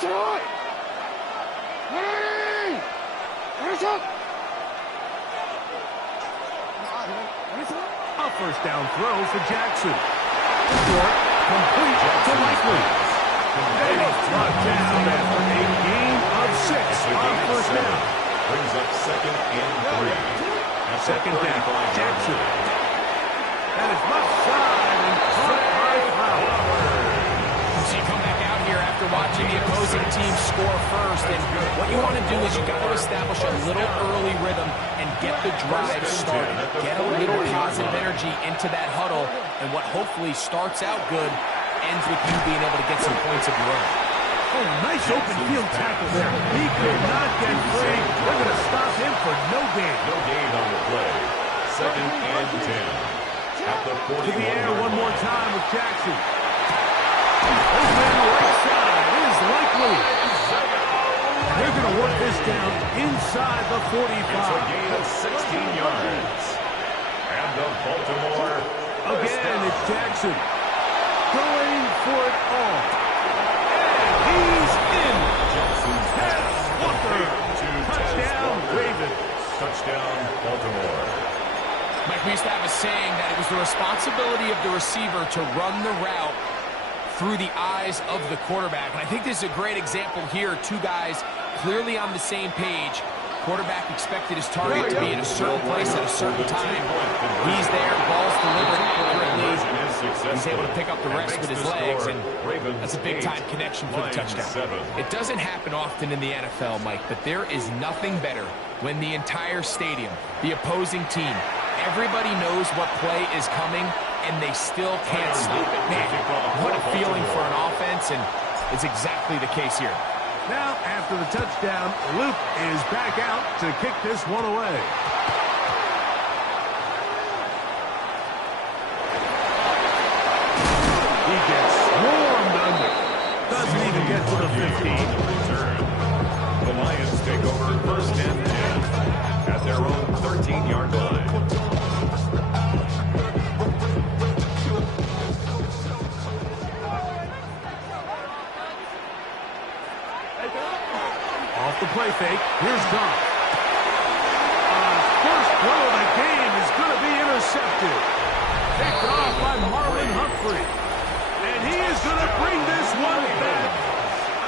A first down throw for Jackson. Short, complete to Likely. And he's brought down after a gain of 6 on first down. Brings up 2nd and 3. Second down, Jackson. That is left side and caught by Flowers. So you come back out here after watching the opposing team score first, and what you want to do is you got to establish a little early rhythm and get the drive started. Get a little positive energy into that huddle, and what hopefully starts out good ends with you being able to get some points of your own. Oh, nice open field tackle there. He could not get free. They're going to stop him for no gain. No gain on the play. 2nd and 10. At the 41. To the air one more time with Jackson. Open right side is Likely. They're going to work this down inside the 45. It's a gain of 16 yards. And the Baltimore. Again, it's Jackson. Going for it all. And he's in. Jackson's pass. Walker. Touchdown, Ravens. Touchdown, Baltimore. Mike, we used to have a saying that it was the responsibility of the receiver to run the route through the eyes of the quarterback. And I think this is a great example here. Two guys clearly on the same page. Quarterback expected his target to be in a certain place at a certain time. He's there, ball's delivered accurately. He's able to pick up the rest with his legs, and that's a big-time connection for the touchdown. It doesn't happen often in the NFL, Mike, but there is nothing better when the entire stadium, the opposing team, everybody knows what play is coming, and they still can't stop it. Man, what a feeling for an offense, and it's exactly the case here. Now, after the touchdown, Luke is back out to kick this one away. He gets swarmed under. Doesn't even get to the 15. The Lions take over 1st and 10 at their own 13-yard line. Off the play fake, here's Goff. First throw of the game is going to be intercepted. Picked off by Marlon Humphrey. And he is going to bring this one back.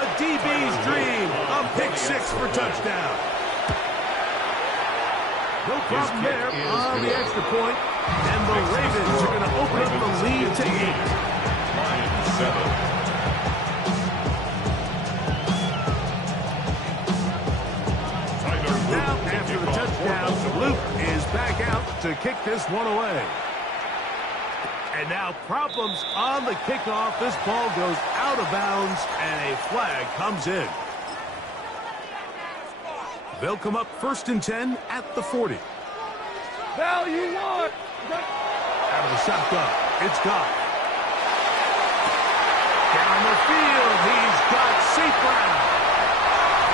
A DB's dream. A pick 6 for touchdown. No problem there on the extra point. And the Ravens are going to open up the lead to 8. Lions 7. Now, after the touchdown, Luke is back out to kick this one away. And now problems on the kickoff. This ball goes out of bounds, and a flag comes in. They'll come up 1st and 10 at the 40. Now you want. Out of the shotgun, it's Goff. Down the field, he's got St. Brown.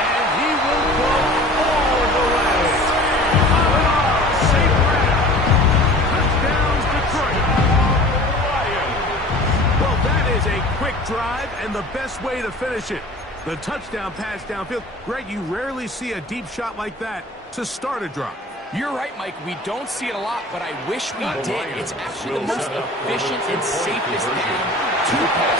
And he will go all the way. St. Brown. Touchdowns Detroit. Well, that is a quick drive and the best way to finish it. The touchdown pass downfield. Greg, you rarely see a deep shot like that to start a drive. You're right, Mike. We don't see it a lot, but I wish we did. It's actually the most efficient and safest down to pass.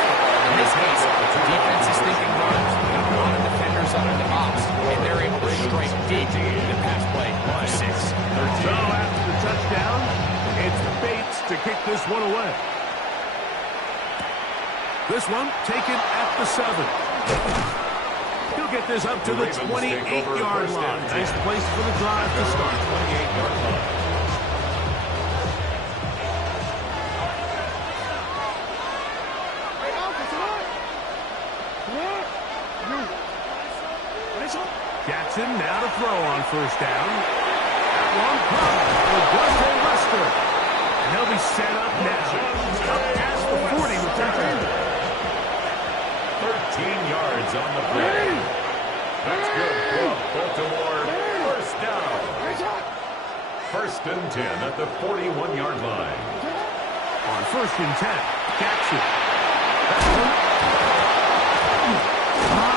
In this case, the defense is thinking runs. Got a lot of defenders up in the box, and they're able to strike deep in the pass play for 6. So after the touchdown, it's Bates to kick this one away. This one taken at the 7. He'll get this up to the 28-yard line. Nice place for the drive to start. 28-yard line. Jackson now to throw on first down. That one caught for Lester. And he'll be set up now. Up past the 40 with that. 13 yards on the play. That's good for Baltimore. First down. 1st and 10 at the 41-yard line. On 1st and 10, Jackson. That's one.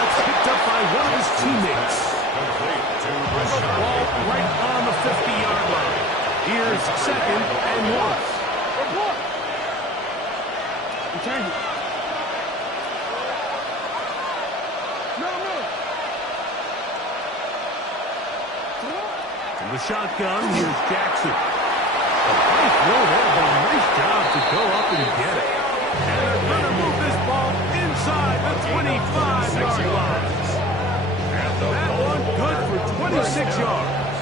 It's hit one of his teammates. Ball right on the 50-yard line. Here's 2nd and 1. Return it. From the shotgun, here's Jackson. A nice throw there, but a nice job to go up and get it. And they're going to move this ball inside the 25-yard line. That one good for 26 yards.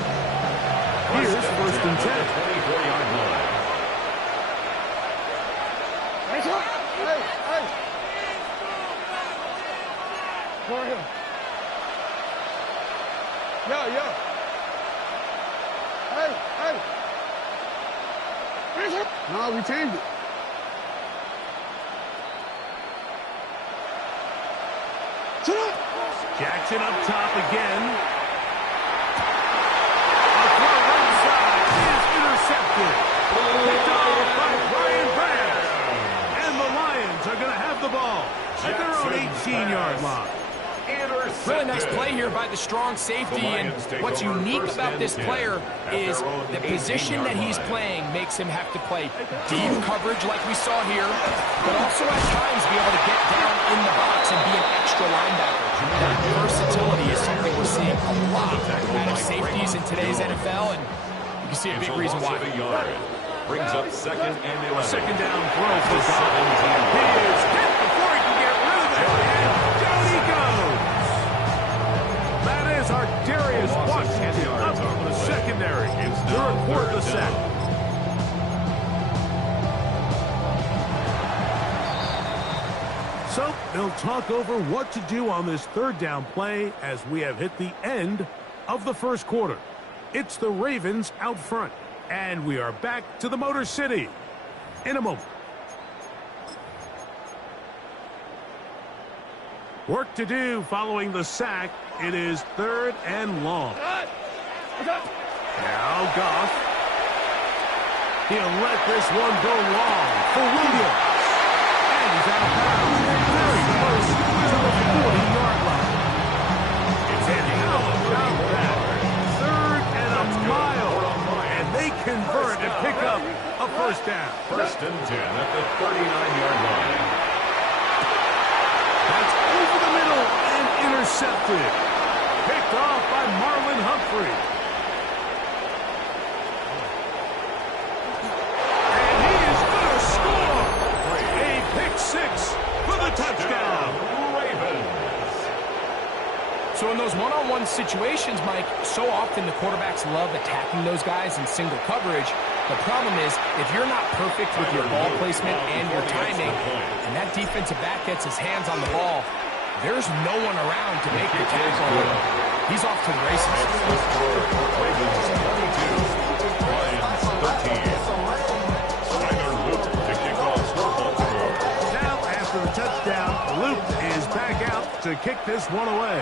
Here's 1st and 10. 24-yard line. Hey. For him. Yo. Hey. No, we changed it. Jackson up top again. A throw right side is intercepted. Picked off by Brian Brown. And the Lions are going to have the ball at their own 18-yard line. Really nice play here by the strong safety, and what's unique about this player is the position that he's playing makes him have to play deep coverage like we saw here, but also at times be able to get down in the box and be an extra linebacker. That versatility is something we're seeing a lot out of safeties in today's NFL, and you can see a big reason why. Brings up 2nd and 11. Second down throw for 17. He is hit before he can get rid of it, and down he goes. That is our Darius Washington up from the secondary to record the sack. So they'll talk over what to do on this 3rd down play as we have hit the end of the 1st quarter. It's the Ravens out front, and we are back to the Motor City in a moment. Work to do following the sack. It is 3rd and long. Now Goff. He'll let this one go long for Williams. And he's out of bounds. Very close to the 40-yard line. And how about that? 3rd and a mile. And they convert and pick up a 1st down. 1st and 10 at the 39-yard line. That's over the middle and intercepted. Picked off by Marlon Humphrey. And he is going to score. A pick 6 for the touchdown. Ravens. So in those one-on-one situations, Mike, so often the quarterbacks love attacking those guys in single coverage. The problem is, if you're not perfect with your ball placement and your timing, and that defensive back gets his hands on the ball, there's no one around to make the tackle. He's off to the races. Ravens 22, Lions 13. Tyler Luke to kick off for Baltimore. Now, after the touchdown, Luke is back out to kick this one away.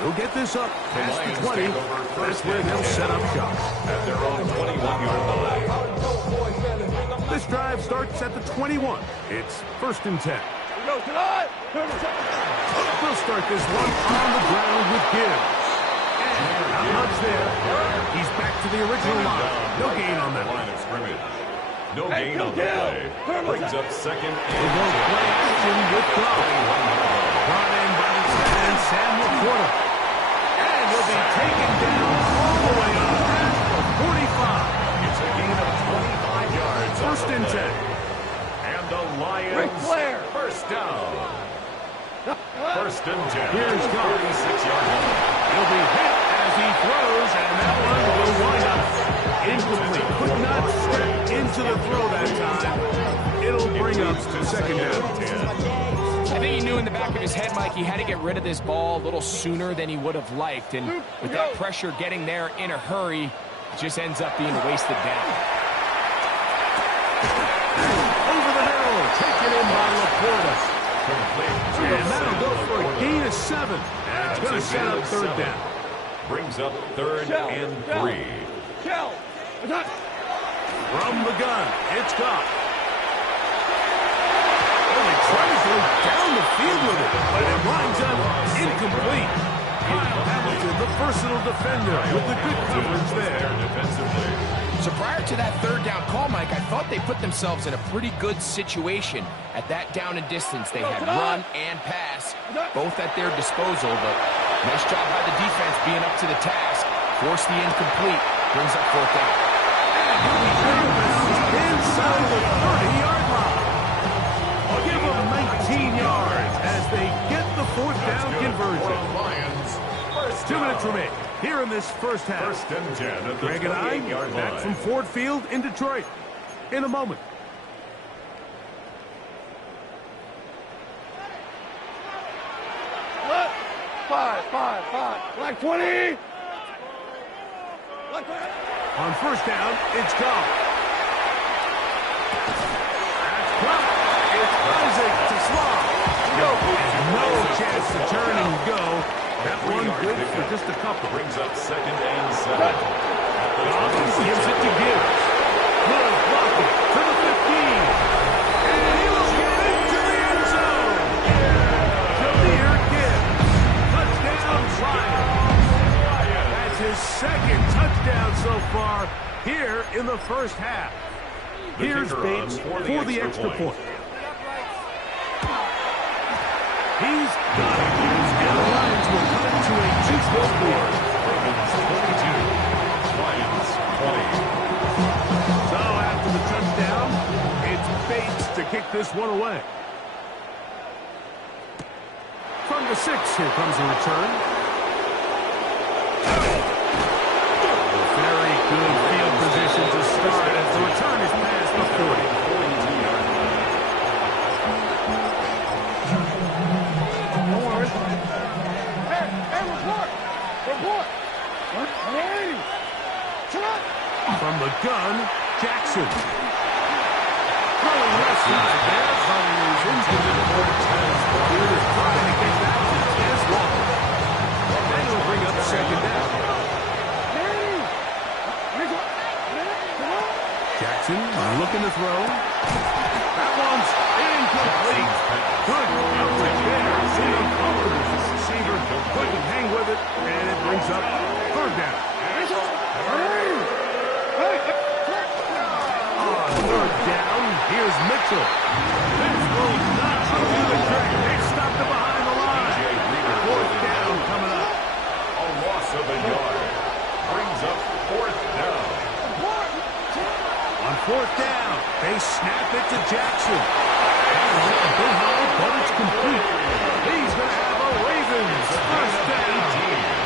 He'll get this up past the 20. That's where they'll set up shop. At their own 21-yard line. This drive starts at the 21. It's 1st and 10. They'll start this one on the ground with Gibbs. And not much there. He's back to the original line. No gain on that line of scrimmage. No gain on the play. Brings up 2nd and 10. Play action with Goff. Brought in by the tight end, Sam LaPorta. And he'll be taken down all the way up at the 45. It's a gain of 25 yards. 1st and 10. And the Lions 1st down. 1st and 10. Here's Goff. 36-yard line. He'll be hit as he throws, and that one will wind up incomplete. Could not step into the throw that time. It'll bring up to 2nd down. I think he knew in the back of his head, Mike, he had to get rid of this ball a little sooner than he would have liked. And with that pressure getting there in a hurry, it just ends up being wasted down. Over the middle, taken in by LaPorta. And that'll go for a gain of 7. And it's going to set up 3rd down. Brings up 3rd and 3. From the gun, it's Goff. they try to go down the field with it, but it winds up incomplete. Kyle Hamilton, the versatile defender, with the good coverage there. Defensively. So prior to that third down call, Mike, I thought they put themselves in a pretty good situation. At that down and distance, they had run and pass, both at their disposal, but nice job by the defense being up to the task. Force the incomplete, brings up fourth down. Inside the 30-yard line. I'll give them 19 yards as they get the fourth down conversion. 2 minutes remain here in this first half. First and 10 at the Greg and I 28-yard back line. from Ford Field in Detroit in a moment. Five. Black 20. On first down, it's gone. That's blocked. It's Isaac to Slaw. No chance to turn and go. That one good for just a couple. Brings up second and 7. Dawkins gives it to Gibbs. Good blocking to the 15. And he'll get into the end zone. Jameer Gibbs. Touchdown, Lions. That's his second touchdown so far here in the first half. Here's Bates for the extra point. He's got it. And the Lions will cut it to a 2-score lead. Ravens 22. Lions 20. So after the touchdown, it's Bates to kick this one away. From the 6, here comes a return. Very good field position to start as the return is past the 40. From the gun, Jackson. Throwing left side there, but he's into the he was trying to get that to Dennis Walker. And it'll bring up second down. Jackson looking to throw. That one's incomplete. Good coverage there. See him over the receiver. Couldn't hang with it, and it brings up third down. On third down, here's Mitchell. This will not do the trick. They stopped it behind the line. Fourth down coming up. A loss of a yard. Brings up fourth down. On fourth down, they snap it to Jackson. A bit high, but it's complete. He's going to have a Ravens first down.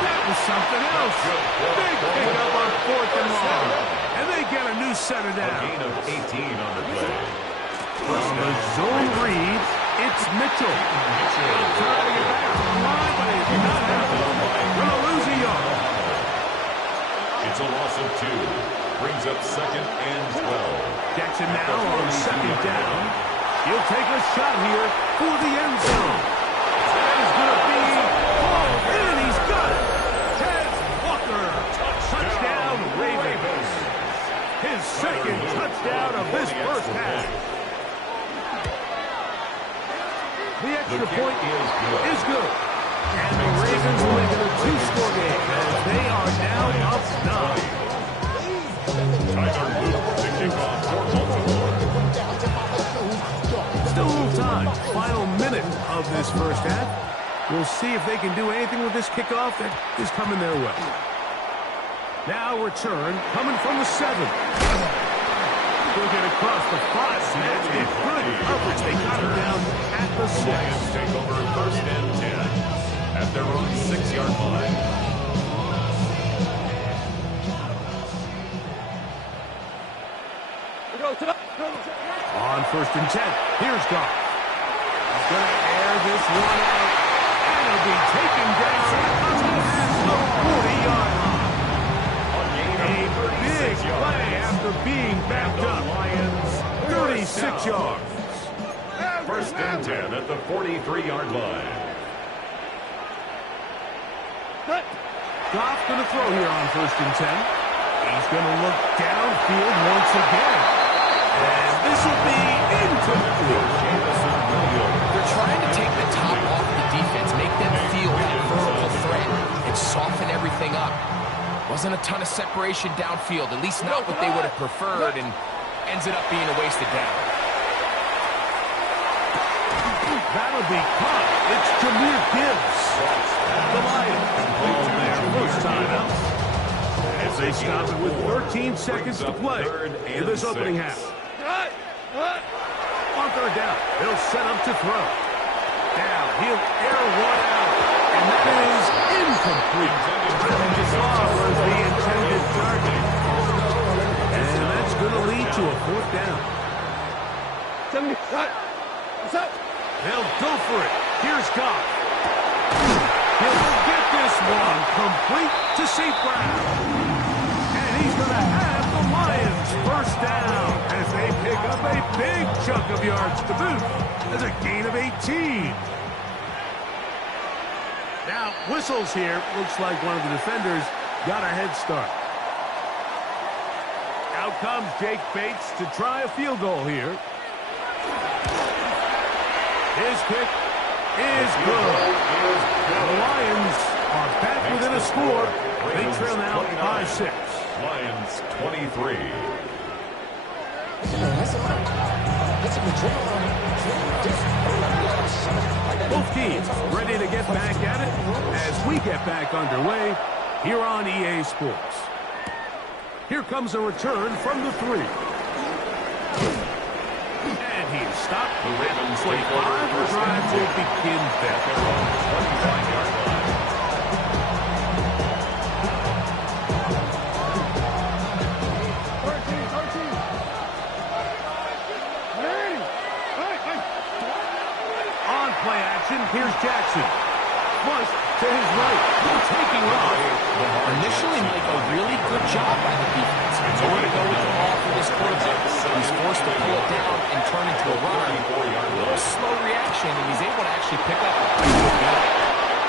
That was something else. Big pickup on fourth and long. And they get a new center A down. gain of 18 on the play. From the zone read, it's Mitchell. He'll try to get back on the line, but he's not happening. Going to lose a yard. It's a loss of 2. Brings up second and 12. Jackson now on second down. He'll take a shot here for the end zone. That is going to be called in. He's got it. Ted Walker. Touchdown, Ravens. His second touchdown of this first half. The extra point is good. And the Ravens will make it a 2-score game as they are now up 9. Tyler Luke to kick off for Baltimore. Still a little time. Final minute of this first half. We'll see if they can do anything with this kickoff that is coming their way. Now return coming from the 7. They'll get across the 5. That's it. Good coverage. They got him down at the 6. Lions take over first and 10 at their own 6-yard line. On first and 10, here's Goff. He's going to air this one out, and it'll be taken down at the 40-yard line. A big play after being backed up. Lions 36 yards. First and 10 at the 43-yard line. Goff going to throw here on first and 10. He's going to look downfield once again. And this will be incomplete. They're trying to take the top off the defense, make them feel that vertical threat, and soften everything up. Wasn't a ton of separation downfield, at least not what they would have preferred, and ends it up being a wasted down. That'll be caught. It's Jameer Gibbs. The Lions call their first timeout as they stop it with 13 seconds to play in this opening half. On third down, he'll set up to throw. Down, he'll air one out, and that is incomplete. His ball was the intended target. And that's going to lead to a fourth down. What's up? They'll go for it. Here's Goff. He'll get this one complete to St. Brown. And he's going to have the Lions first down as they pick up a big chunk of yards to boot. As a gain of 18. Now, whistles here. Looks like one of the defenders got a head start. Out comes Jake Bates to try a field goal here. His kick is good. The Lions are back within a score. They trail now 5-6. Lions 23. Both teams ready to get back at it as we get back underway here on EA Sports. Here comes a return from the 3. And he's stopped at 25. The drive will begin there. 25-yard line. On play action, here's Jackson. Flush to his right. Taking off. Initially, Mike, a really good job by the defense. Nowhere to go with the ball for this quarterback. He's forced to pull it down and turn into a run. A little slow reaction, and he's able to actually pick up a pretty good gain.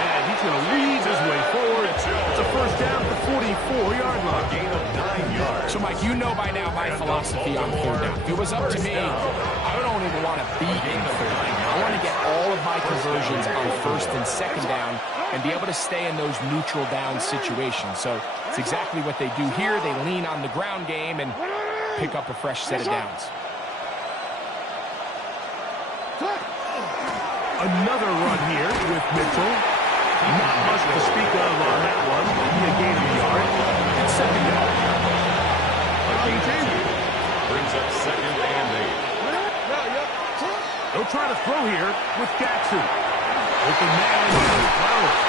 And he's going to lead his way forward. It's a first down at the 44-yard line. Gain of 9 yards. So, Mike, you know by now my philosophy on third down. If it was up to me, I don't even want to be in third down. I want to get all of my conversions on first and second down and be able to stay in those neutral down situations. So it's exactly what they do here. They lean on the ground game and pick up a fresh set of downs. Another run here with Mitchell. Not much to speak of on that one. Maybe a gain of a yard. It's second down. Brings up second and 8. They'll try to throw here with Jackson. Open man and Flowers.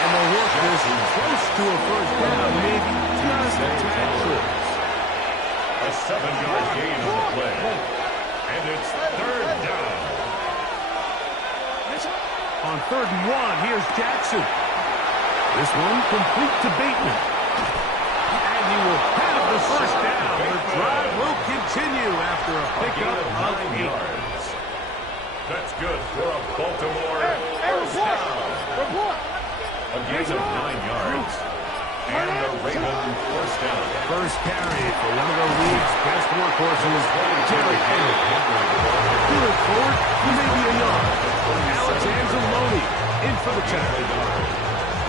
And they'll work this close to a first down, maybe just a tad short. A 7-yard gain on the play. And it's third down. On 3rd and 1, here's Jackson. This one complete to Bateman. And he will have the first down. The drive will continue after a pickup of 8 yards. That's good for a Baltimore first down. A gain of 9 yards. And the Ravens first down. First carry for one of the league's best workhorses, Jerry Henry. Do it forward, he may be a yard. Alex Anzalone in for the tackle.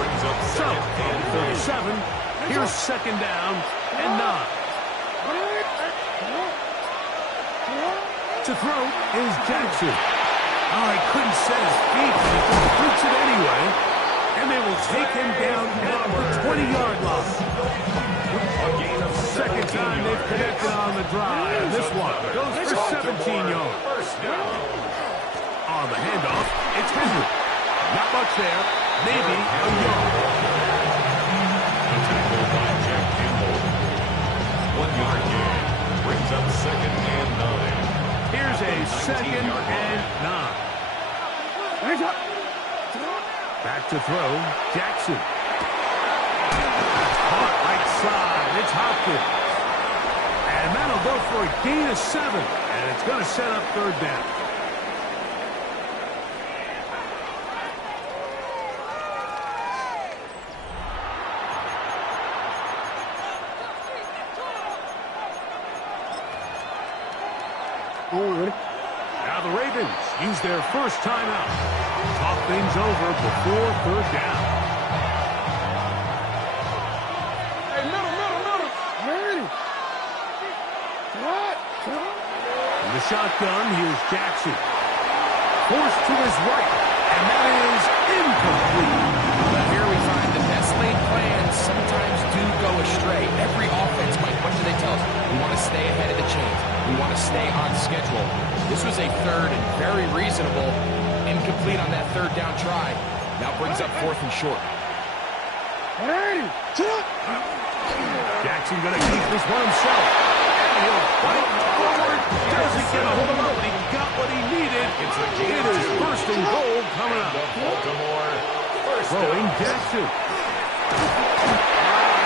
Brings up So, second and 37, here's second down and 9. To throw is Jackson. Oh, he couldn't set his feet, but he completes it anyway. And they will take him down at the 20-yard line. Second time they've connected on the drive. And this one goes for 17 yards. First down. On the handoff, it's Henry. Not much there. Maybe a yard. The tackle by Jack Campbell. 1-yard gain. Brings up second and 9. Here's a second and 9. Back to throw, Jackson. Caught right side, it's Hopkins. And that'll go for a gain of 7. And it's going to set up third down. Oh, ready? Now the Ravens use their first timeout. Talk things over before third down. Hey, middle. Ready? What? In the shotgun, here's Jackson. Forced to his right, and that is incomplete. Well, here we find the best laid plans sometimes do go astray. Every offense, Mike, what do they tell us? We want to stay ahead of the chains. We want to stay on schedule. This was a third and very reasonable incomplete on that third down try. Now brings up fourth and short. Ready? Jackson going to keep this one himself. And he'll fight forward. Doesn't get a hold of it, but he got what he needed. It is first and goal coming up. Baltimore. First Throwing down. Jackson.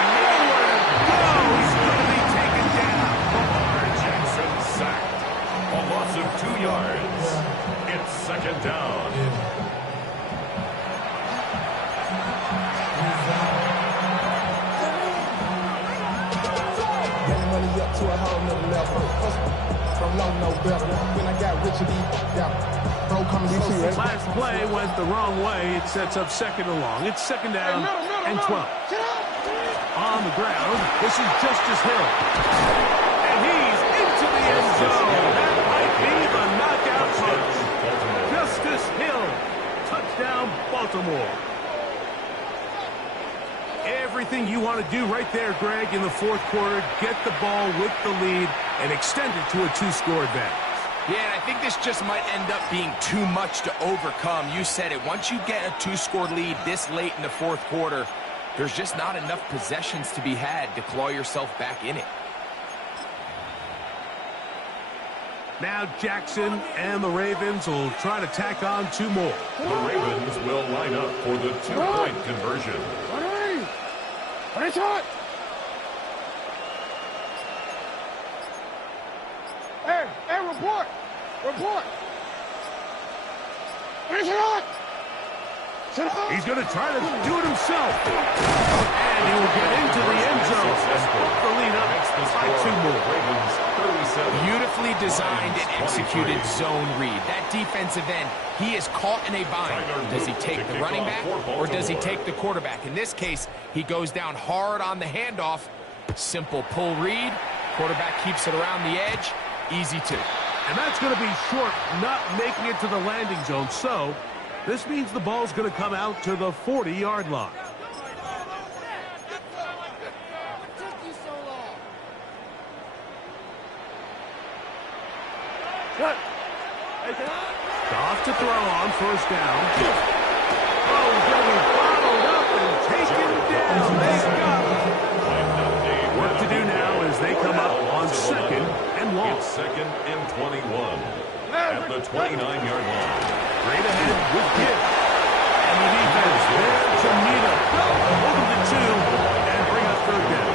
Nowhere to go. He's going to be taken down. Jackson sacked. A loss of 2 yards. It's second down. Money up to a whole nother level. Don't know no better. When I got rich, bro, coming DC, Last play went the wrong way. It sets up second and long. It's second down and 12. On the ground, this is Justice Hill. And he's into the end zone. That might be the knockout punch. Justice Hill. Touchdown, Baltimore. Everything you want to do right there, Greg, in the fourth quarter. Get the ball with the lead and extend it to a 2-score advantage. Yeah, and I think this just might end up being too much to overcome. You said it. Once you get a 2-score lead this late in the fourth quarter, there's just not enough possessions to be had to claw yourself back in it. Now Jackson and the Ravens will try to tack on 2 more. The Ravens will line up for the 2-point conversion. Ready, shot. Hey, report. Ready, shot. He's going to try to do it himself. And he will get into the end zone. The lead up by 2 more. Beautifully designed and executed zone read. That defensive end, he is caught in a bind. Does he take the running back or does he take the quarterback? In this case, he goes down hard on the handoff. Simple pull read. Quarterback keeps it around the edge. Easy 2. And that's going to be short, not making it to the landing zone. So this means the ball's going to come out to the 40-yard line. Off to throw on first down. Oh, he's going to be followed up and taken down. They got him. What to do now is they come up on second and long. It's second and 21 at the 29-yard line. Straight ahead with Gibb. And the defense there to meet him. Hold him to 2 and bring up third down.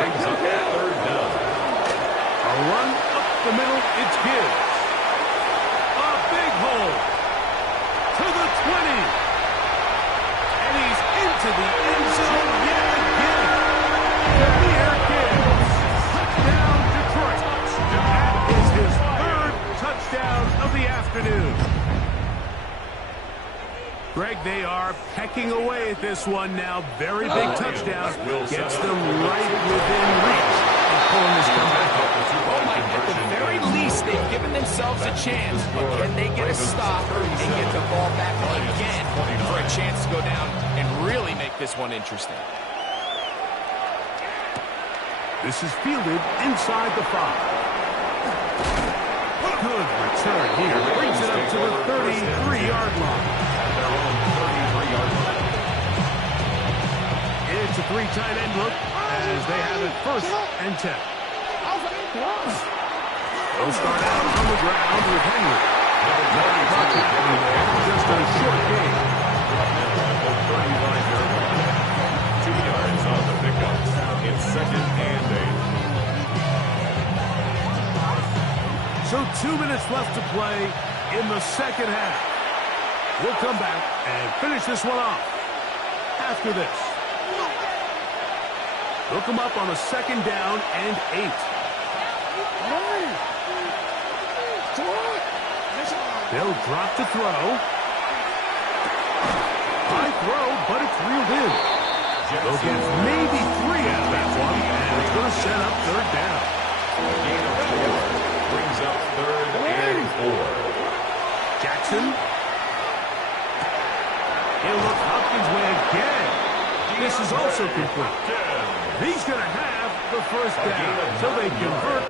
Brings up third down. A run up the middle, it's Gibbs. A big hole to the 20. And he's into the end zone yet again. Here Gibbs. Touchdown, Detroit. That is his third touchdown of the afternoon. Greg, they are pecking away at this one now. Very big touchdown. Gets them right within reach of pulling this comeback up. At the very least, they've given themselves a chance. But can they get a stop and get the ball back again for a chance to go down and really make this one interesting? This is fielded inside the 5. Good return here. Brings it up to the 33-yard line. Their own 33-yard line. It's a 3 tight end look as they have it first and 10. They'll start out on the ground with Henry. Just a short game. 39-yard line. 2 yards on the pickup. It's second and 8. So 2 minutes left to play in the second half. We'll come back and finish this one off after this. They'll come up on a second down and 8. They'll drop the throw. High throw, but it's reeled in. They'll get maybe 3 out of that one, and it's going to set up third down. A gain of 4 brings up 3rd and 4. Jackson. He'll look Hopkins' way again. This is also complete. He's going to have the first down, so they convert.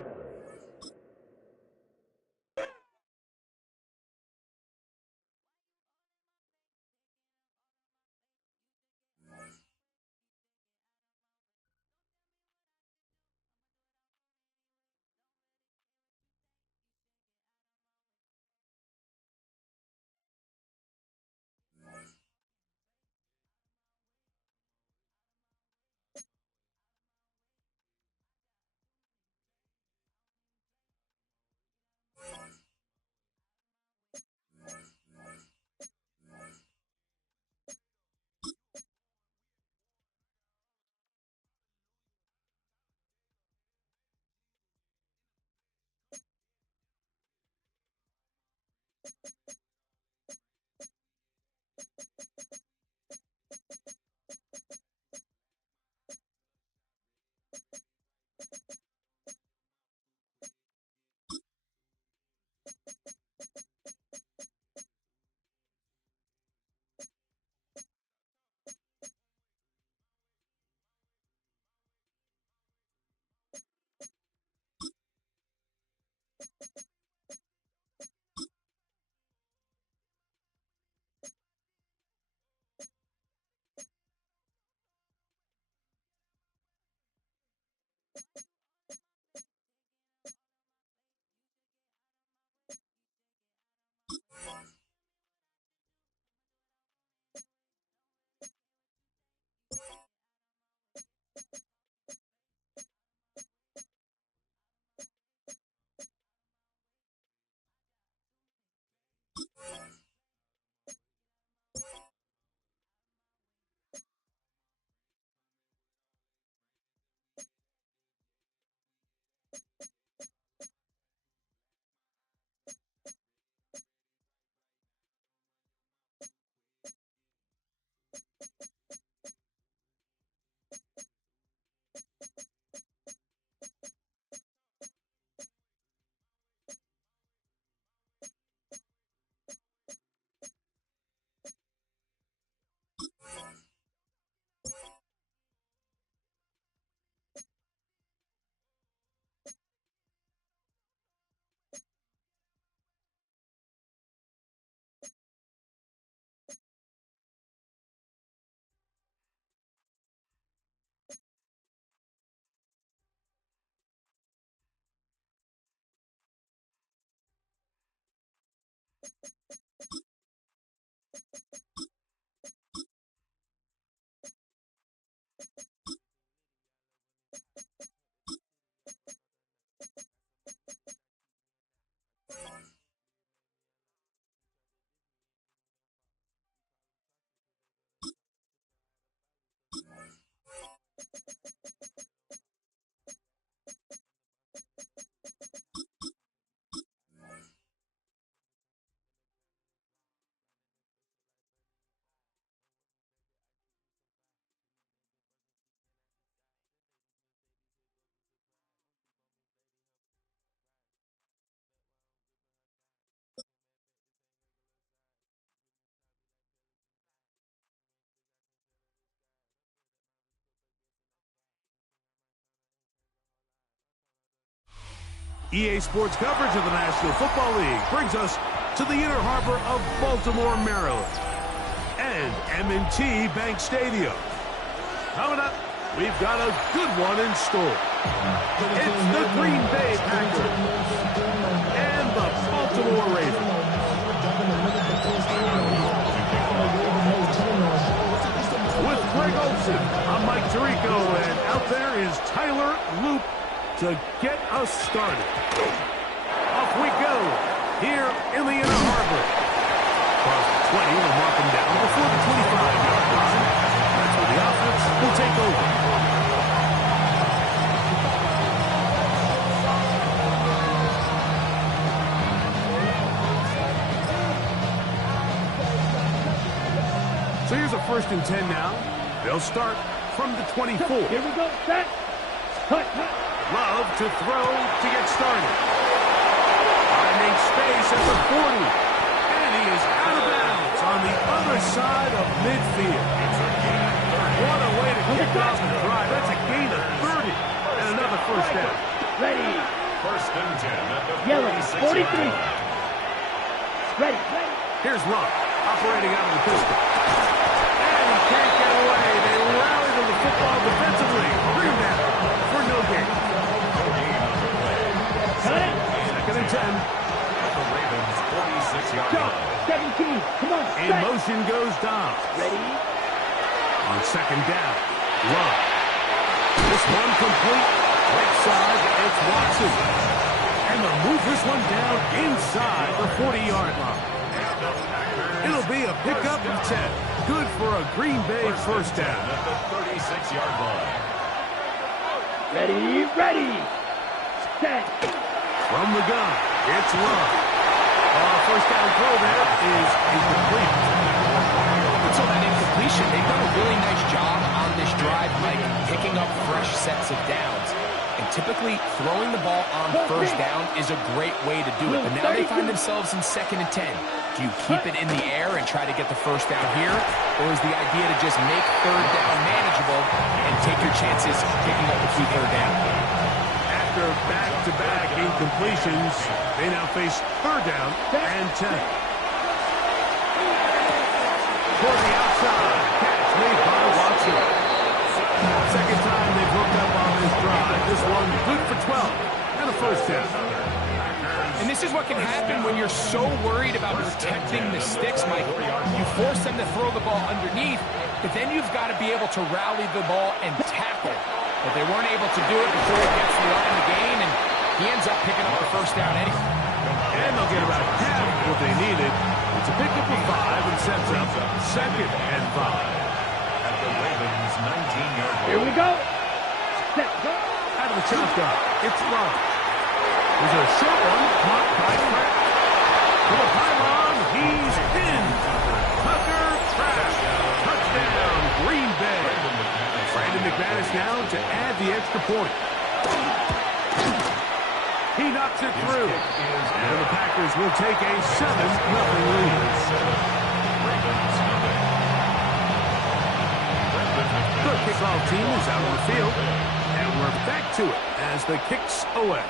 EA Sports coverage of the National Football League brings us to the inner harbor of Baltimore, Maryland, and M&T Bank Stadium. Coming up, we've got a good one in store. It's the Green Bay Packers and the Baltimore Ravens. With Greg Olsen, I'm Mike Tirico, and out there is Tyler Loop to get us started. Off we go here in the inner harbor. Across the 20, we'll mark them down before the 25-yard line. That's where the offense will take over. Here's a 1st and 10 now. They'll start from the 24. Here we go. Set. Cut. Love to throw to get started. Finding space at the 40. And he is out of bounds on the other side of midfield. What a way to kick off the drive. That's a gain of 30. And another 1st down. Ready. 1st and 10 at the Yellow. 46-yard 43. line. Ready. Here's Love, operating out of the pistol. And he can't get away. They rally to the football defensively. Bring down for no gain. No gain on the play. Cut it. 2nd and 10. At the Ravens' 46-yard Go. line. 17. Come on. In Set. motion goes Dobbs. Ready. On 2nd down, Love. This one complete. Right side, it's Watson. And they'll move this one down inside the 40-yard line. It'll be a pickup of 10. Good for a Green Bay 1st down. At the 36-yard line. Ready. Set. From the gun, it's Love. 1st down throw there is incomplete. So that incompletion, they've done a really nice job on this drive, Mike, picking up fresh sets of downs. And typically, throwing the ball on 1st down is a great way to do it. But now they find themselves in 2nd and 10. Do you keep it in the air and try to get the 1st down here? Or is the idea to just make 3rd down manageable and take your chances picking up a key 3rd down? After back-to-back incompletions, they now face 3rd down and 10. Toward the outside, catch made by Watson. 2nd time they've hooked up on this drive. This one good for 12 and a 1st down. And this is what can happen when you're so worried about protecting the sticks, Mike. You force them to throw the ball underneath, but then you've got to be able to rally the ball and tackle. But they weren't able to do it before it gets to the line of the game, and he ends up picking up the 1st down anyway. And they'll get about half what they needed. It's a pickup of 5 and sets up 2nd and 5. At the Ravens' 19-yard line. Here we go. Set. Go. Out of the shotgun, it's Love. There's a short one caught by Pratt. To the pylon, he's in. Tucker Pratt. Touchdown, Green Bay. Brandon McManus now to add the extra point. He knocks it through. And the Packers will take a 7-0 lead. The kickoff team is out on the field. And we're back to it as the kick's away.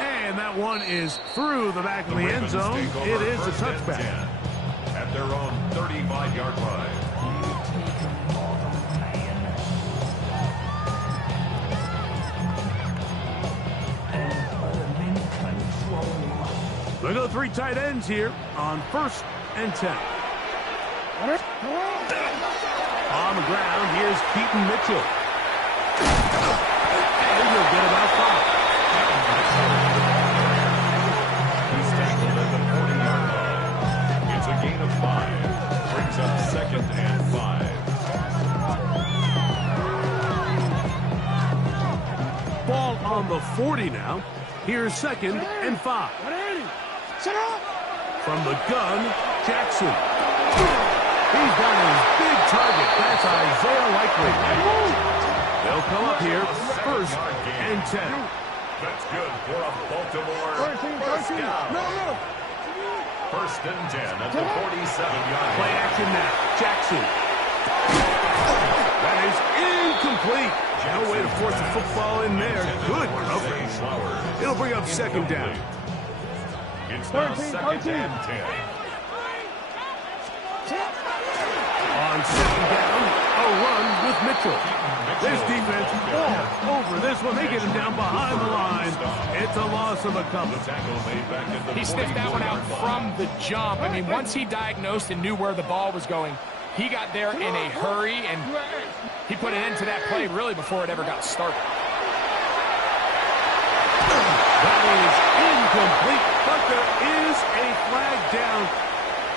And that one is through the back of the end zone. It is a touchback. At their own 35-yard line. They go 3 tight ends here on 1st and 10. On the ground, here's Keaton Mitchell. And he'll get about 5. He's tackled at the 40-yard line. It's a gain of 5. Brings up 2nd and 5. Ball on the 40 now. Here's 2nd and 5. From the gun, Jackson. He's got his big target. That's Isaiah Likely. They'll come up here 1st and 10. That's good for a Baltimore 1st down. 1st and 10 at the 47-yard line. Play action now. Jackson. That is incomplete. No way to force the football in there. Good coverage. It'll bring up 2nd down. It's now 2nd and 10. On 2nd down, a run with Mitchell. This defense all over this one. They get him down behind the line. It's a loss of a couple. He sniffed that one out from the jump. I mean, once he diagnosed and knew where the ball was going, he got there in a hurry, and he put an end to that play really before it ever got started. That is incomplete, but there is a flag down.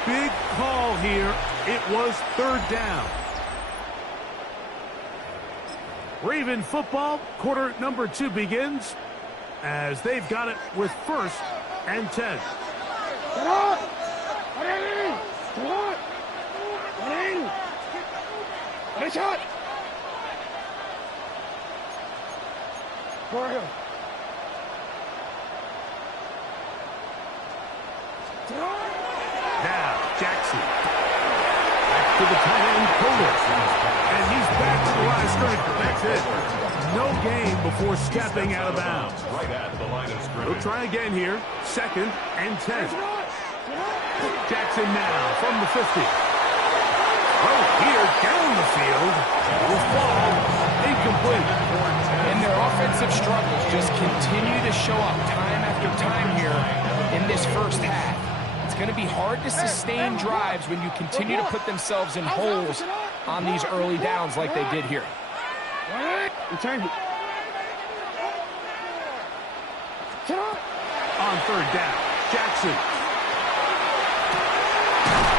Big call here. It was 3rd down. Raven football, quarter number 2 begins as they've got it with 1st and 10. Nice shot. For him. Now, Jackson. Back to the tight end, Colas. And he's back to the line of scrimmage. That's it. No gain before stepping out of bounds. Right at the line of scrimmage. We'll try again here. 2nd and 10. Jackson now from the 50. Oh, here down the field. Will fall incomplete. And their offensive struggles just continue to show up time after time here in this first half. It's going to be hard to sustain drives when you continue to put themselves in holes on these early downs like they did here. Return it. On 3rd down, Jackson.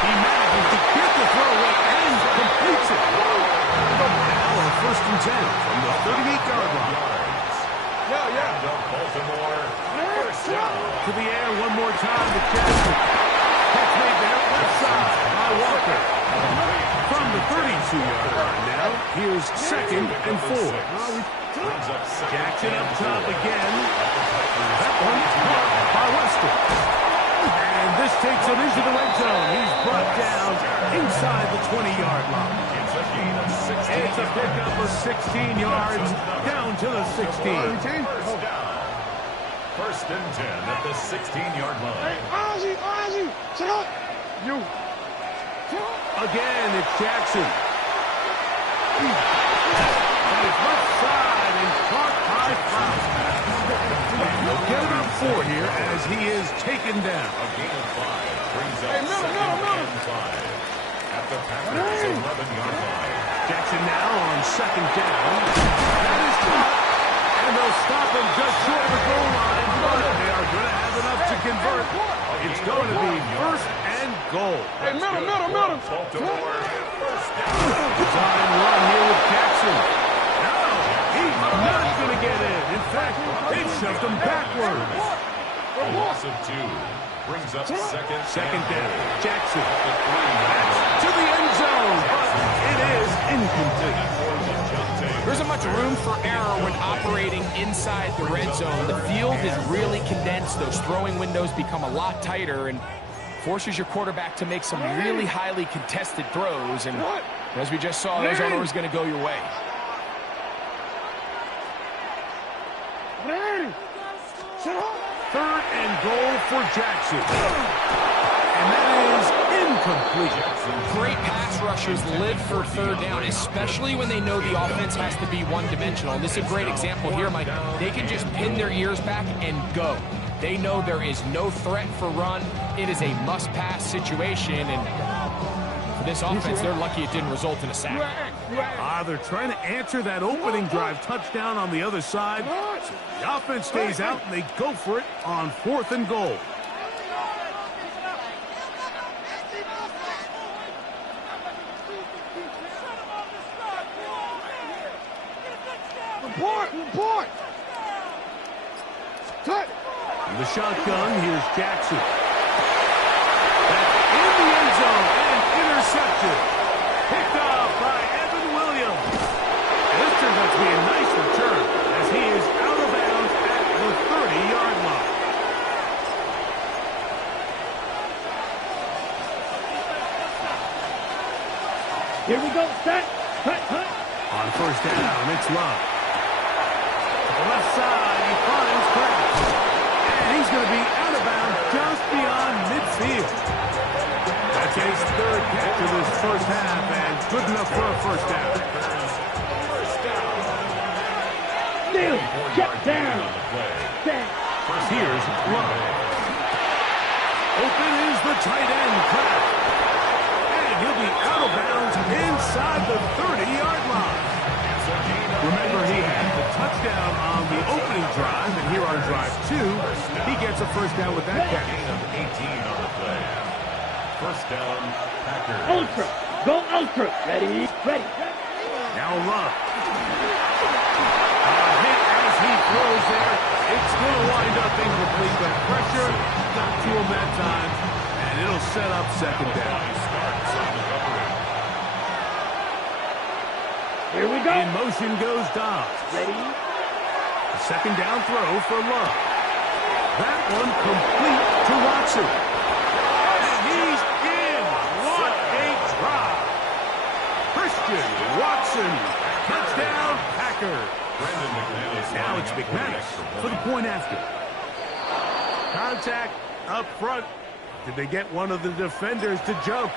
He manages to get the throw away and completes it. Now on 1st and 10 from the 38-yard line. Baltimore, first down. To the air one more time to Jackson. Catch made there, left side by Walker. From the 32-yard line now, here's 2nd and 4. Jackson up top again. That one blocked by Weston. And this takes him into the red zone. He's brought down inside the 20-yard line. It's a gain of 16. It's a pickup of 16 yards down to the 16. First down. 1st and 10 at the 16-yard line. Ozzy, sit up. You. Again, it's Jackson. On his left side and caught by Fowler. He'll get about 4 here as he is taken down. A gain of 5 brings up 2nd and 5 at the Packers' 11-yard line. Jackson now on 2nd down. That is caught. And they'll stop him just short of the goal line, but they are going to have enough to convert. It's going to be 1st and goal. Hey, middle. Baltimore, first down. Design run here with Jackson. No, he's not going to get in. In fact, they've shoved him backwards. A loss of 2 brings up 2nd down. Jackson. That's to the end zone, but it is incomplete. There isn't much room for error when operating inside the red zone. The field is really condensed. Those throwing windows become a lot tighter and forces your quarterback to make some really highly contested throws. And as we just saw, those aren't always going to go your way. Third and goal for Jackson. And that is incomplete. Great pass rushers live for 3rd down, especially when they know the offense has to be one-dimensional. And this is a great example here, Mike. They can just pin their ears back and go. They know there is no threat for run. It is a must-pass situation, and for this offense, they're lucky it didn't result in a sack. They're trying to answer that opening drive touchdown on the other side. So the offense stays out, and they go for it on 4th and goal. Report. Cut. The shotgun, here's Jackson. That's in the end zone and intercepted. Picked off by Evan Williams. This turns out to be a nice return as he is out of bounds at the 30-yard line. Here we go. Set. Cut. On 1st down, it's Love. To the left side, he finds Kraft. And he's going to be out of bounds just beyond midfield. That's his 3rd catch of this first half, and good enough for a 1st down. Na-illy. Check down. Set. Here's Love. Open is the tight end, Kraft. And he'll be out of bounds inside the 30-yard line. Remember, he had the touchdown on the opening drive, and here on drive 2, he gets a 1st down with that catch. 18 on the play. 1st down, Packers. Ultra. Go ultra. Ready. Now Love. A hit as he throws there. It's going to wind up incomplete, but pressure got to him that time, and it'll set up 2nd down. Here we go. In motion goes Dobbs. Ready? A second down throw for Love. That one complete to Watson. And he's in. What a drop. Christian Watson. Touchdown, Packers. Now it's McManus for the point after. Contact up front. Did they get one of the defenders to jump?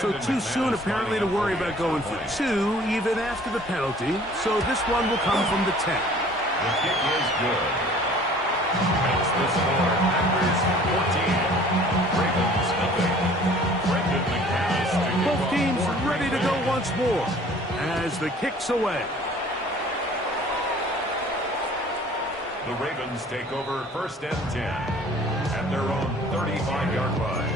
So too soon, apparently, to worry about going for two, even after the penalty. So this one will come from the 10. The kick is good. That's the score. Packers 14. Ravens nothing. Brendan McManus to kick Both off teams for ready to go once more as the kick's away. The Ravens take over 1st and 10 at their own 35-yard line.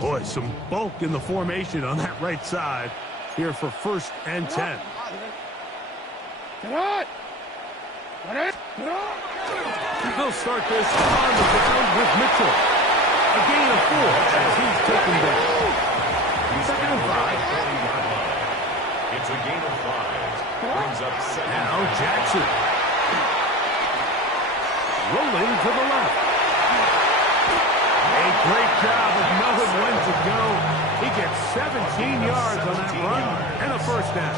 Boy, some bulk in the formation on that right side here for 1st and 10. They'll start this on the ground with Mitchell. A gain of 4 as he's taken down. 2nd and 5. It's a gain of 5. Brings up 2nd. Now Jackson. Rolling to the left. A great job of knowing when to go. He gets 17 yards on that run and a 1st down.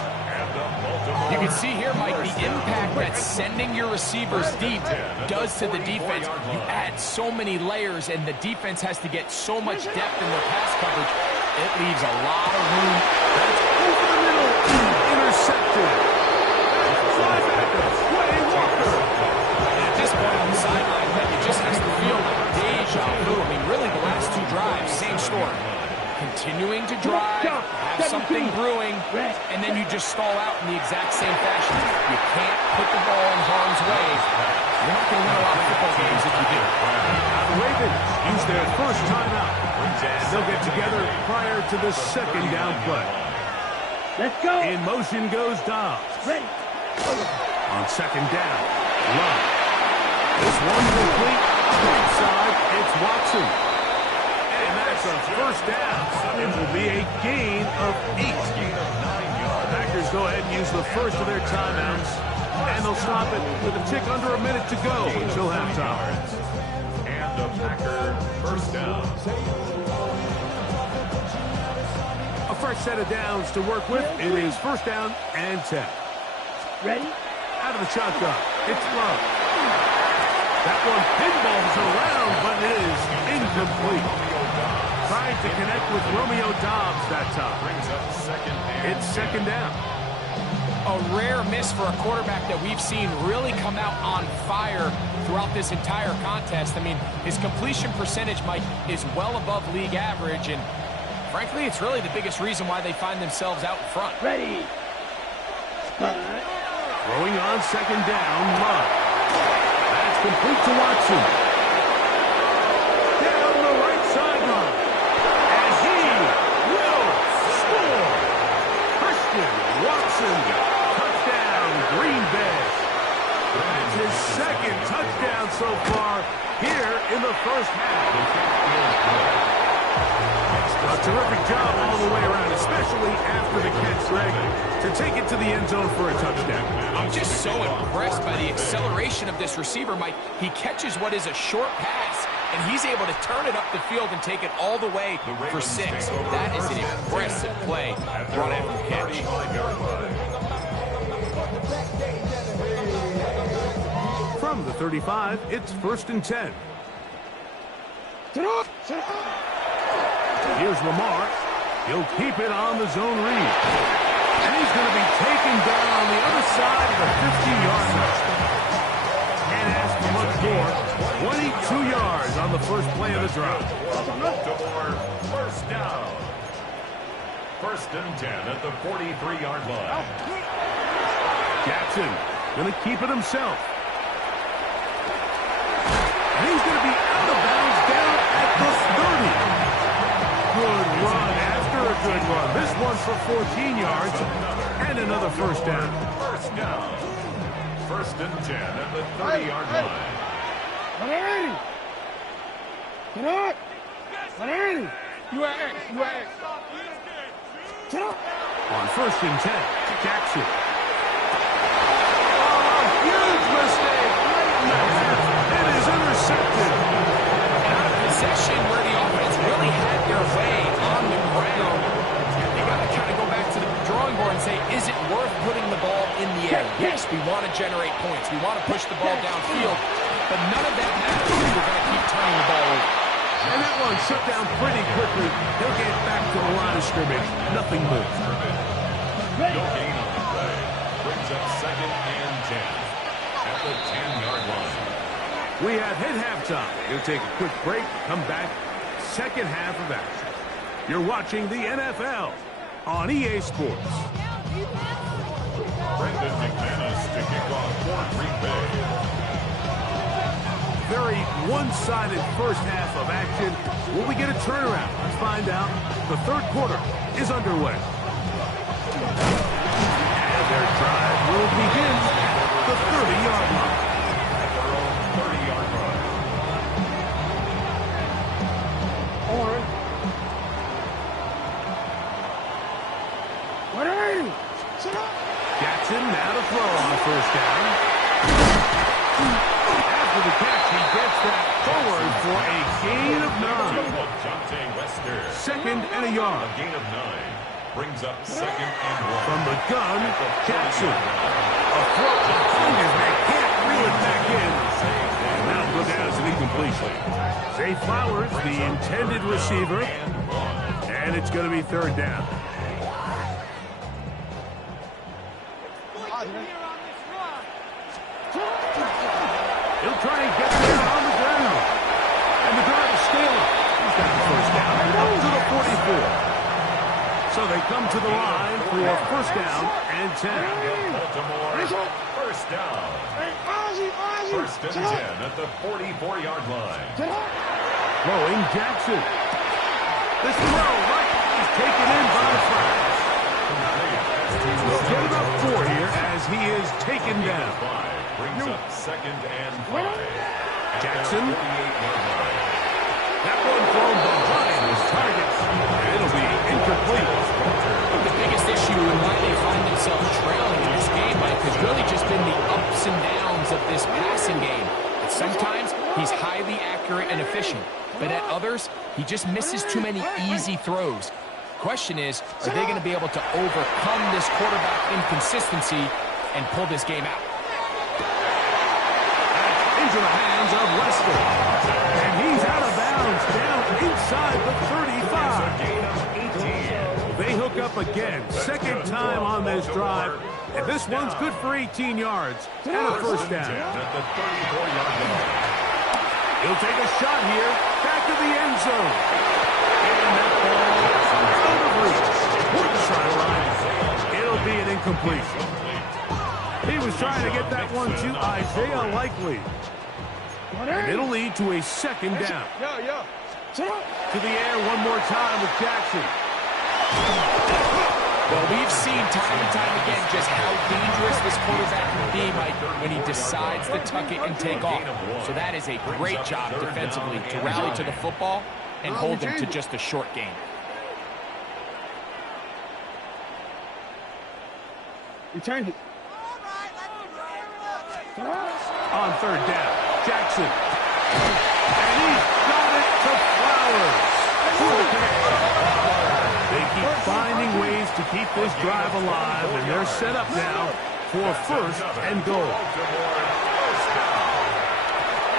You can see here, Mike, the impact that sending your receivers deep does to the defense. You add so many layers, and the defense has to get so much depth in their pass coverage. It leaves a lot of room. That's over the middle. Intercepted. Linebacker, Sway Walker. At this point on the sideline, it just has to feel like deja vu. I mean, really, the last 2 drives, same story. Continuing to drive, have something brewing, and then you just stall out in the exact same fashion. You can't put the ball in harm's way. You're not going to win a lot of football games if you do. Now the Ravens use their first timeout. And they'll get together prior to the 2nd down play. Let's go. In motion goes Dobbs. Ready. On 2nd down, Love. This one complete. Right side, it's Watson. And that's a 1st down. It will be a gain of 8. Packers go ahead and use the first of their timeouts. And they'll stop it with a tick under a minute to go until halftime. And a Packer 1st down. A fresh set of downs to work with. It is 1st down and 10. Ready? Out of the shotgun, it's Love. That one pinballs around, but it is incomplete. Trying to connect with Romeo Dobbs that time. Brings up 2nd and It's 2nd down. A rare miss for a quarterback that we've seen really come out on fire throughout this entire contest. I mean, his completion percentage, Mike, is well above league average, and frankly, it's really the biggest reason why they find themselves out in front. Ready. Throwing on 2nd down, Love. That's complete to Watson. Down the right sideline. And he will score. Christian Watson. Touchdown, Green Bay. That's his 2nd touchdown so far here in the 1st half. A terrific job all the way around, especially after the catch, Greg, to take it to the end zone for a touchdown. I'm just so impressed by the acceleration of this receiver, Mike. He catches what is a short pass, and he's able to turn it up the field and take it all the way for 6. That is an impressive play, run after catch. From the 35, it's 1st and 10. Here's Lamar. He'll keep it on the zone read. And he's going to be taken down on the other side of the 50-yard line. Can't ask for much more. 22 yards on the first play of the drive. Baltimore 1st down. 1st and 10 at the 43-yard line. Jackson going to keep it himself. And he's going to be out of bounds down at the 30. for 14 yards and another first down. First down. First and 10 at the 30-yard line. On first and 10, Jackson. Oh, huge mistake. It is intercepted. Out of possession where the offense really had their way on the ground. They got to kind of go back to the drawing board and say, is it worth putting the ball in the air? Yes, we want to generate points. We want to push the ball downfield, but none of that matters if we're going to keep turning the ball over. And that one shut down pretty quickly. He'll get back to the line of scrimmage. Nothing more. No gain on the play. Brings up second and 10 at the 10-yard line. We have hit halftime. We'll take a quick break, come back, second half of action. You're watching the NFL on EA Sports. Brendan McManus to kick off for Green Bay. Very one-sided first half of action. Will we get a turnaround? Let's find out. The third quarter is underway. And their drive will begin at the 30-yard line. At their own 30-yard line. Jackson now to throw on first down. After the catch, he gets that forward for a gain of 9. Second and a yard. A gain of 9 brings up second and 1. From the gun, Jackson. A throw. Fingers man can't reel it back in. And that'll go down as an incompletion. Zay Flowers, the intended receiver. And it's going to be third down. He'll try and get there on the ground. And the drive is still up. He's got the first down. Up to the 44. So they come to the line for first down and 10. Baltimore, first down. First and 10 at the 44-yard line. Throwing Jackson. This throw right is taken in by the Flags. We'll get it up 4 here as he is taken down. Brings up second and 5. Jackson. That one thrown behind his target. It'll be incomplete. The biggest issue in why they find themselves trailing in this game, Mike, has really just been the ups and downs of this passing game. And sometimes he's highly accurate and efficient, but at others, he just misses too many easy throws. Question is, are they going to be able to overcome this quarterback inconsistency and pull this game out? Into the hands of Lester. And he's out of bounds down inside the 35. They hook up again. Second time on this drive. And this one's good for 18 yards and a first down. At the 34-yard line. He'll take a shot here. Back to the end zone. And that ball out of reach. Towards the sideline. It'll be an incompletion. He was trying to get that one to Isaiah Likely. And it'll lead to a second down. To the air one more time with Jackson. Well, we've seen time and time again just how dangerous this quarterback can be, Mike, when he decides to tuck it and take off. So that is a great job defensively to rally to the football and hold them to just a short gain. Return it. On third down, Jackson. And he's got it to Flowers. For the connection. They keep finding ways to keep this drive alive, and they're set up now for first and goal.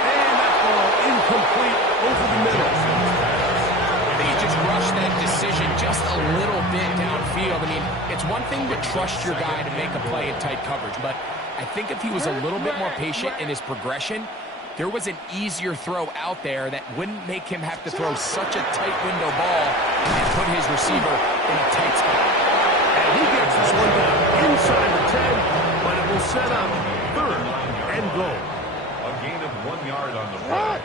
And that ball incomplete over the middle. I think he just rushed that decision just a little bit downfield. I mean, it's one thing to trust your guy to make a play in tight coverage, but I think if he was a little bit more patient in his progression, there was an easier throw out there that wouldn't make him have to throw such a tight window ball and put his receiver in a tight spot. And he gets this one down inside the 10, but it will set up third and goal. A gain of 1 yard on the play.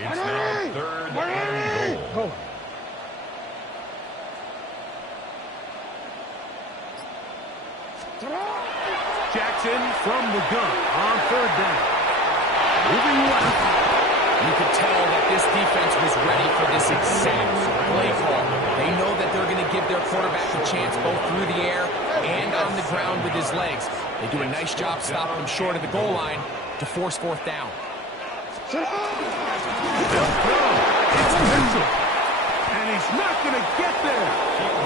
It's now third and goal. from the gun on third down. Moving left. You could tell that this defense was ready for this exact play call. They know that they're going to give their quarterback a chance both through the air and on the ground with his legs. They do a nice job stopping him short of the goal line to force fourth down. They'll throw. It's Mitchell. And he's not going to get there.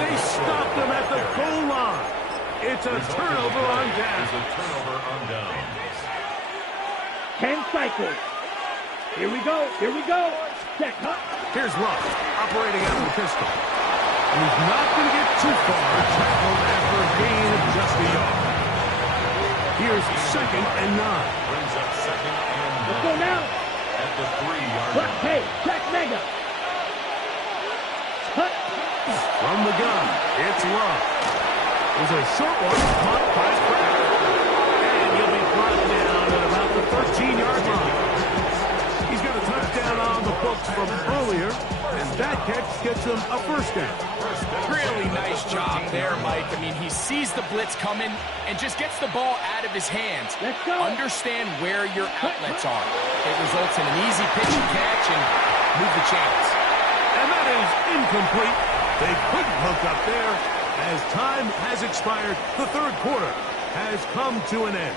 They stopped him at the goal line. It's a turnover on down. 10 cycles. Here we go. Here we go. Check. Here's Ruff operating out of the pistol. And he's not going to get too far. Tackled after a gain of just a yard. Here's 2nd and 9. Brings up 2nd and 9. Let's go now. At the 3-yard line. Hey, check mega. Cut. From the gun, it's Ruff. There's a short one caught by Pratt. And he'll be brought down at about the 13-yard line. He's got a touchdown on the books from earlier, and that catch gets him a first down. Really nice job there, Mike. I mean, he sees the blitz coming and just gets the ball out of his hands. Let's go. Understand where your outlets are. It results in an easy pitch and catch and move the chains. And that is incomplete. They couldn't hook up there. As time has expired, the third quarter has come to an end.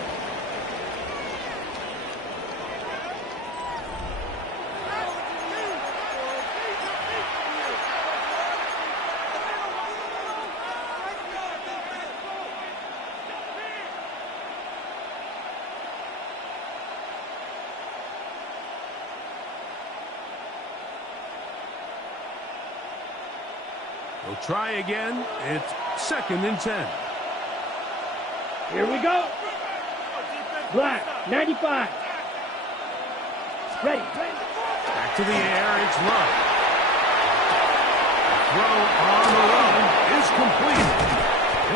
We'll try again. It's 2nd and 10. Here we go. Black, 95. Ready. Back to the air, it's Love. Throw on the run is complete.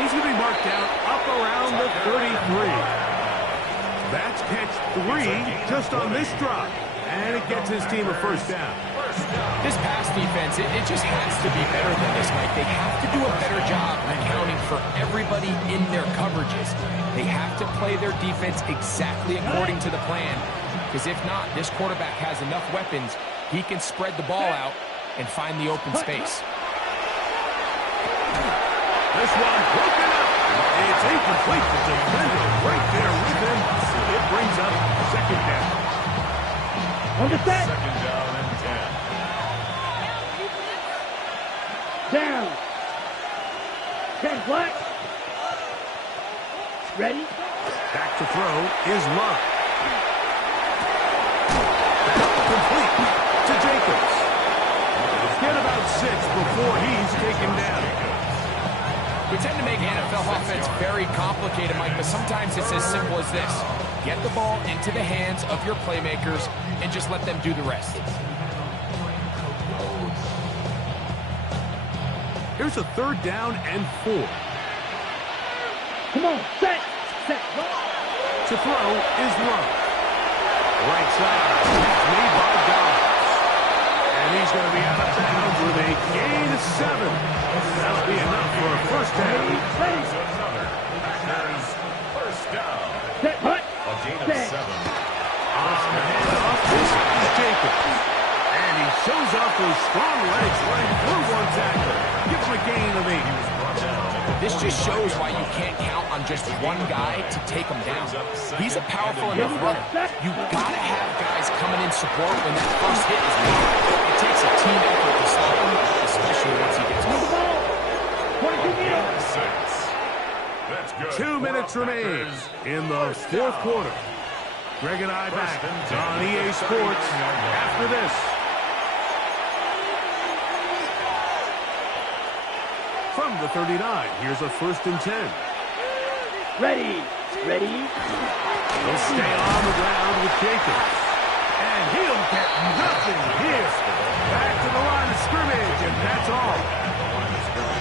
He's going to be marked out up around the 33. That's catch 3 just on this drive. And it gets his team a first down. This pass defense, it just has to be better than this, Mike. They have to do a better job accounting for everybody in their coverages. They have to play their defense exactly according to the plan, because if not, this quarterback has enough weapons, he can spread the ball out and find the open space. This one broken up. It's incomplete. The defender right there with him. It brings up 2nd down. Understand? 2nd down and 10. Down. 10 black. Ready. Back to throw is Love. Complete to Jacobs. Get about 6 before he's taken down. We tend to make NFL offense very complicated, Mike, but sometimes it's as simple as this. Get the ball into the hands of your playmakers and just let them do the rest. Here's a 3rd down and 4. Come on, set. To throw is Love. Right side. That's made by Dobbs. And he's going to be out of bounds with a gain of 7. That'll be enough for a first down. There's another. Packers first down. Set, hut. A gain of 7. On the handoff, this is Jacobs. And he shows off those strong legs running through one tackle. Gives him a gain of 8. This just shows why you can't count on just one guy to take him down. He's a powerful enough runner. You got to have guys coming in support when that first hit is made. It takes a team effort to stop him, especially once he gets home. 2 minutes remain in the fourth quarter. Greg and I back on EA Sports after this. From the 39, here's a 1st and 10. Ready. He'll stay on the ground with Jacobs. And he'll get nothing here. Back to the line of scrimmage, and that's all.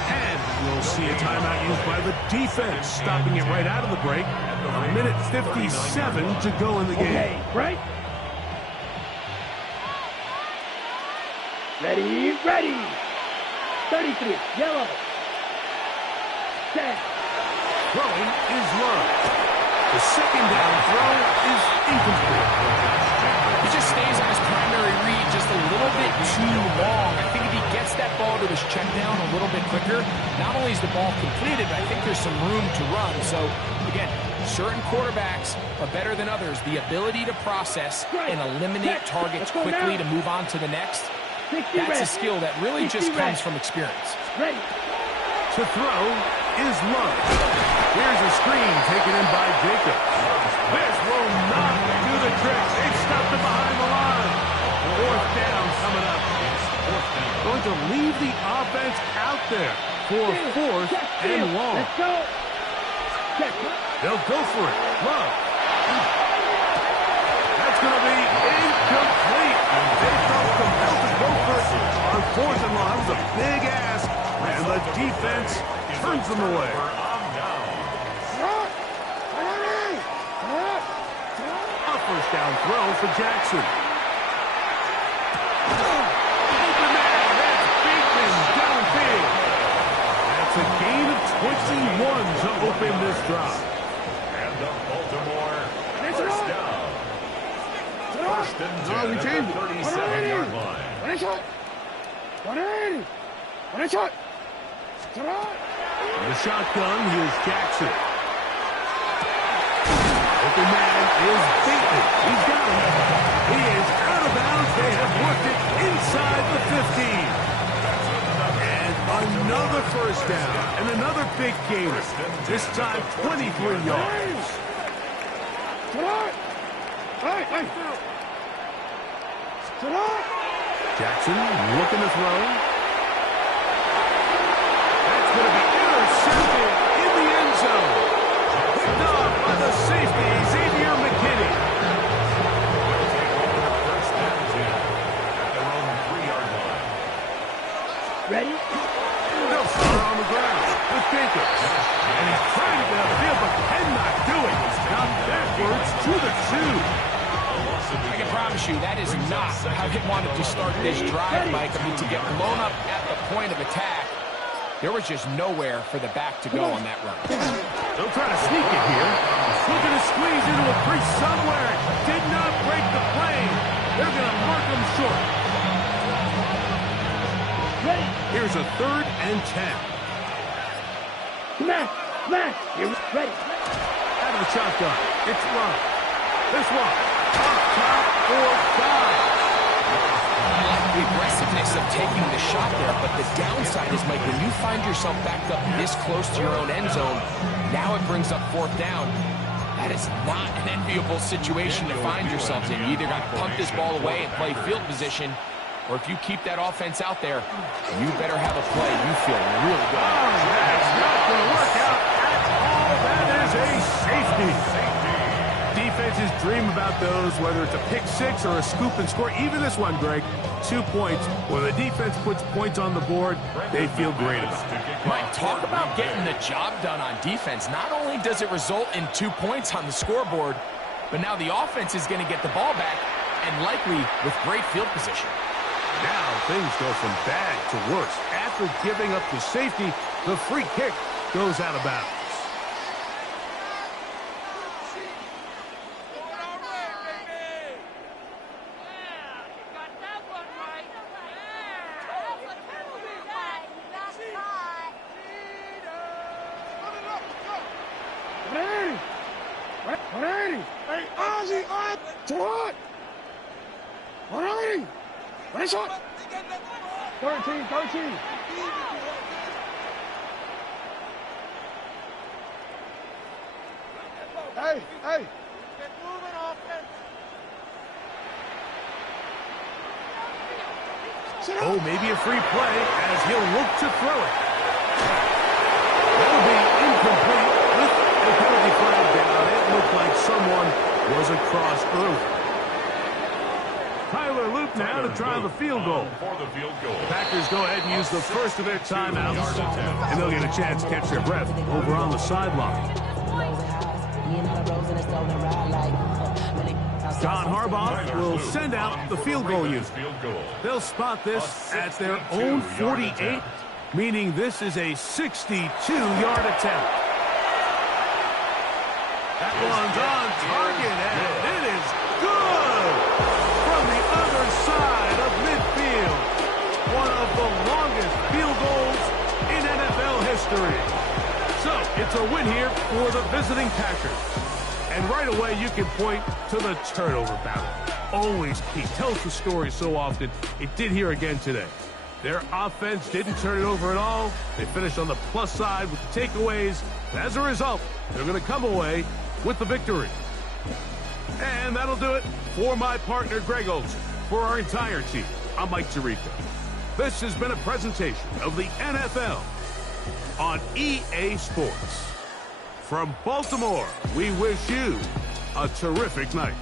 And we'll see a timeout used by the defense, stopping it right out of the break. A minute 57 to go in the game. Okay, right. Ready. 33, yellow. Set. Throwing is Love. The second down throw is incomplete. He just stays on his primary read just a little bit too long. I think if he gets that ball to his check down a little bit quicker, not only is the ball completed, but I think there's some room to run. So, again, certain quarterbacks are better than others. The ability to process and eliminate targets quickly to move on to the next, that's a skill that really just comes from experience. To throw is Love. Here's a screen taken in by Jacobs. This will not do the trick. They've stopped it behind the line. Fourth down coming up. Going to leave the offense out there for fourth and long. Let's go. They'll go for it. Love. That's going to be incomplete. They felt compelled to go for it on fourth and long. That was a big ask, and the defense turns them away. A first down throw for Jackson. Open man, that's Bateman downfield. That's a gain of 21 to open this drive. And the Baltimore first down. First and 10 at the 37-yard line. In the shotgun, here's Jackson. Open man is Bateman. He's got him. He is out of bounds. They have worked it inside the 15. And another first down. And another big gain. This time, 23 yards. Jackson looking to throw. That's going to be intercepted in the end zone. Picked off by the safety, Xavier McKinney. First and 10 at their own 3-yard line. Ready? They'll start on the ground with Jacobs. And he's trying to get upfield, but cannot do it. Now backwards to the 2. I can promise you that is not how he wanted to start this drive, Mike. I mean, to get blown up at the point of attack, there was just nowhere for the back to go on that run. They'll try to sneak it here. Looking to squeeze into a crease somewhere. Did not break the plane. They're going to mark him short. Here's a 3rd and 10. Smash. You're ready. Out of the shotgun. It's Love. This one. Up top for God. The aggressiveness of taking the shot there, but the downside is, Mike, when you find yourself backed up this close to your own end zone, now it brings up 4th down. That is not an enviable situation to find yourselves in. You either got to punt this ball away and play field position, or if you keep that offense out there, you better have a play you feel really good. Oh, that's not going to work out at all. That is a safety. Defenses dream about those, whether it's a pick 6 or a scoop and score. Even this one, Greg, 2 points. When the defense puts points on the board, they feel great about it. Mike, talk about getting the job done on defense. Not only does it result in 2 points on the scoreboard, but now the offense is going to get the ball back, and likely with great field position. Now things go from bad to worse. After giving up the safety, the free kick goes out of bounds. Shot. 13. Hey. Oh, maybe a free play as he'll look to throw it. That'll be incomplete with the penalty flag down. It looked like someone was across early. Tyler Loop now to try the field goal. Packers go ahead and use the first of their timeouts, and they'll get a chance to catch their breath over on the sideline. John Harbaugh will send out the field goal unit. They'll spot this at their own 48, meaning this is a 62-yard attempt. That one's on target, and it is good from the other side of midfield. One of the longest field goals in NFL history. So, it's a win here for the visiting Packers. And right away, you can point to the turnover battle. Always key. Tells the story so often. It did here again today. Their offense didn't turn it over at all. They finished on the plus side with the takeaways. As a result, they're going to come away with the victory. And that'll do it for my partner, Greg Olson. For our entire team, I'm Mike Tirico. This has been a presentation of the NFL on EA Sports. From Baltimore, we wish you a terrific night.